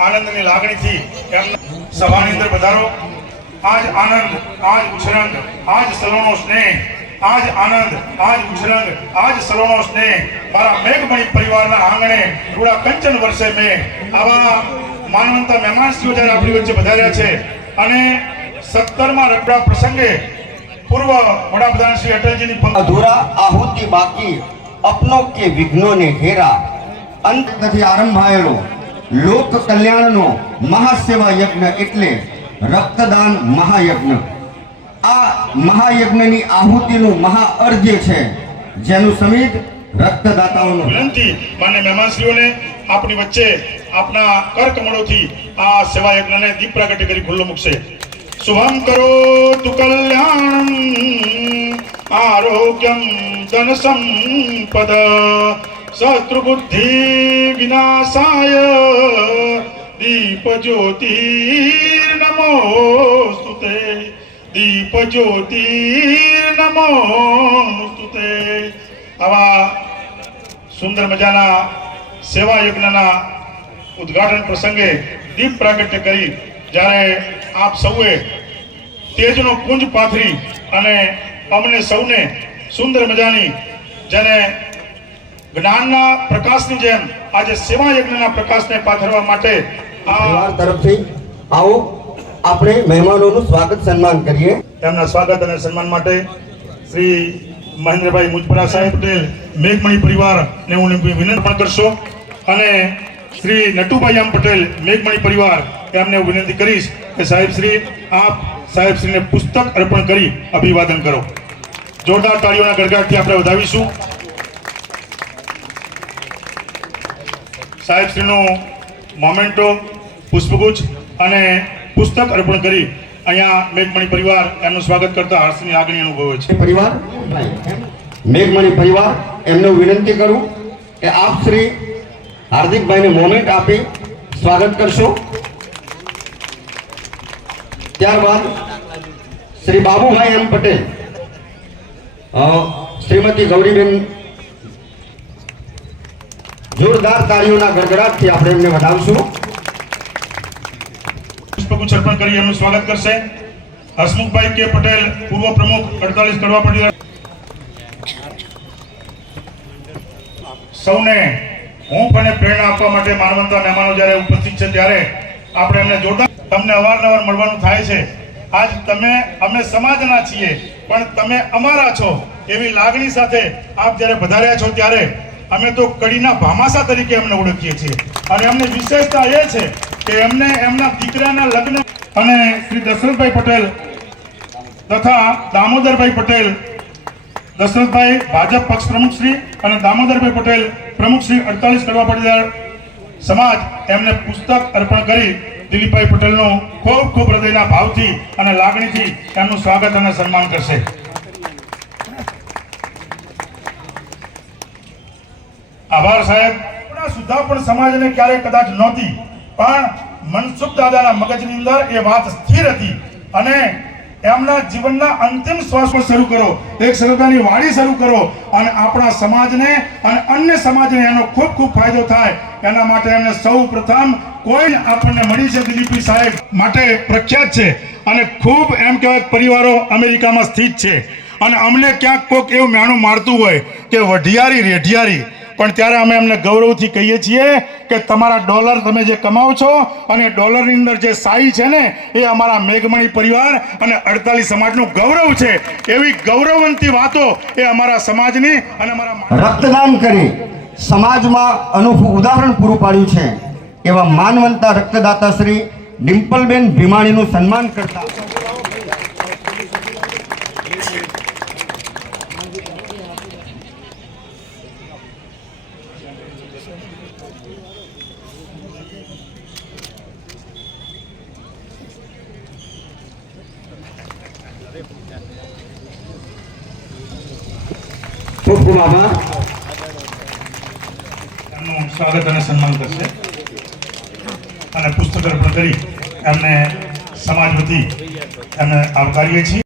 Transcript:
આનંદની લાગણીથી સભાની અંદર પધારો। આજ આનંદ, આજ ઉછરંગ, આજ સલોનો સ્નેહ, આજ આનંદ, આજ ઉછરંગ, આજ સલોનો સ્નેહ મારા મેઘમણી પરિવારના આંગણે રૂડા કંચન વર્ષે મેં આવા માનવંતા મહેમાનશ્રીઓ જ્યારે આપણી વચ્ચે પધાર્યા છે અને 17મા રગડા પ્રસંગે પૂર્વ વડાપ્રધાન શ્રી અટલજીની અધૂરા આહુતિ બાકી અપનો કે વિઘ્નોને ઘેરા અંતથી આરંભાયેલો લોક કલ્યાણનો મહાસેવા યજ્ઞ એટલે રક્તદાન મહાયજ્ઞ। આ મહાયજ્ઞની આહુતિનું મહાઅર્ઘ્ય છે જેનું સમિત રક્તદાતાઓનો વિનંતી માન્ય મહેમાનશ્રીઓને આપણી વચ્ચે આપના કરકમળોથી આ સેવા યજ્ઞને દીપ પ્રાગટ્ય કરી ખુલ્લો મૂકશે। શુભમ કરોતુ કલ્યાણમ આરોગ્યમ ધન સંપદ શત્રુ બુદ્ધિ વિનાશાય દીપ જ્યોતિર્નમોસ્તુતે દીપ જ્યોતિર્નમોસ્તુતે। આવા સુંદર મજાના સેવા યજ્ઞના ઉદ્ઘાટન પ્રસંગે દીપ પ્રાગટ્ય કરી જ્યારે આપ સૌએ તેજનો કુંજ પાથરી અને અમને સૌને સુંદર મજાની જેને જ્ઞાનના પ્રકાશની જેમ આજે સેવા યજ્ઞના પ્રકાશને પાથરવા માટે પરિવાર તરફથી આવો આપણે મહેમાનોનું સ્વાગત સન્માન કરીએ। તેમના સ્વાગત અને સન્માન માટે શ્રી મહેન્દ્રભાઈ મુજપરા સાહેબ પટેલ મેઘમણી પરિવારને હું વિનંતી પણ કરશો અને શ્રી નટુભાઈ આમ પટેલ મેઘમણી પરિવાર એમને હું વિનંતી કરીશ કે સાહેબશ્રી આપ સાહેબશ્રીને પુસ્તક અર્પણ કરી અભિવાદન કરો। જોરદાર તાળીઓના ગડગડાટથી આપણે વધાવીશું। સાહેબશ્રીનું મોમેન્ટો પુષ્પગુચ્છ અને પુસ્તક અર્પણ કરી અહીંયા મેઘમણી પરિવાર એમનું સ્વાગત કરતા હર્ષની લાગણી અનુભવે છે। પરિવાર મેઘમણી પરિવાર એમને વિનંતી કરું કે આપ શ્રી હાર્દિકભાઈને મોમેન્ટ આપી સ્વાગત કરશો। ત્યારબાદ શ્રી બાબુભાઈ એમ પટેલ શ્રીમતી ગૌરીબેન જોરદાર તાળીઓના ગડગડાટથી આપણે એમને વધાવશું। પુષ્પગુચ્છ અર્પણ કરી એમનું સ્વાગત કરશે હસમુખભાઈ કે પટેલ પૂર્વ પ્રમુખ 48 કડવા પડી સૌને હૂંફ અને પ્રેરણા આપવા માટે માનવંતા મહેમાનો જ્યારે ઉપસ્થિત છે ત્યારે આપણે એમને જોરદાર તમને અવારનવાર મળવાનું થાય છે। આજ અમે સમાજના છીએ પણ તમે અમારા છો એવી લાગણી સાથે આપ જ્યારે પધાર્યા છો ત્યારે અમે તો કડીના ભામાસા તરીકે એમને ઓળખીએ છીએ અને એમની વિશેષતા એ છે કે એમને એમના દીકરાના લગ્ન અને શ્રી દશરથભાઈ પટેલ તથા દામોદરભાઈ પટેલ દશરથભાઈ ભાજપ પક્ષ પ્રમુખ શ્રી અને દામોદરભાઈ પટેલ પ્રમુખ શ્રી 48 કડવા પાટીદાર સમાજ એમને પુસ્તક અર્પણ કરી દિલીપભાઈ પટેલનું ખૂબ ખૂબ હૃદયના ભાવથી અને લાગણીથી એમનું સ્વાગત અને સન્માન કરશે। આભાર સાહેબ। સુધા પણ સમાજને ક્યારેય કદાચ નહોતી પણ મનસુખ દાદાના મગજની અંદર એ વાત સ્થિર હતી અને એમના જીવનના અંતિમ શ્વાસમાં શરૂ કરો એક સરદારની વાડી શરૂ કરો અને આપણા સમાજને અને અન્ય સમાજને એનો ખૂબ ખૂબ ફાયદો થાય એના માટે એમને સૌ પ્રથમ કોઈ આપણને મળી છે દિલીપી સાહેબ માટે પ્રખ્યાત છે અને ખૂબ એમ કહેવાય પરિવારો અમેરિકામાં સ્થિત છે અને અમને ક્યાંક કોઈક એવું મેણું મારતું હોય કે વઢિયારી રેઢિયારી પણ ત્યારે અમે એમને ગૌરવથી કહીએ છીએ કે તમારા ડોલર તમે જે કમાવો છો અને ડોલરની અંદર જે સાઈ છે ને એ અમારા મેઘમણી પરિવાર અને 48 સમાજનું ગૌરવ છે। એવી ગૌરવવંતી વાતો એ અમારા સમાજની અને અમારા રક્તદાન કરી સમાજમાં અનોખું ઉદાહરણ પૂરું પાડ્યું છે એવા માનવંતા રક્તદાતા શ્રી ડિમ્પલબેન ભીમાણીનું સન્માન કરતા ખૂબ ખૂબ આભાર. એમનું સ્વાગત અને સન્માન કરશે અને પુસ્તક અર્પણ કરી એમને સમાજ વતી એમને આવકારીએ છીએ.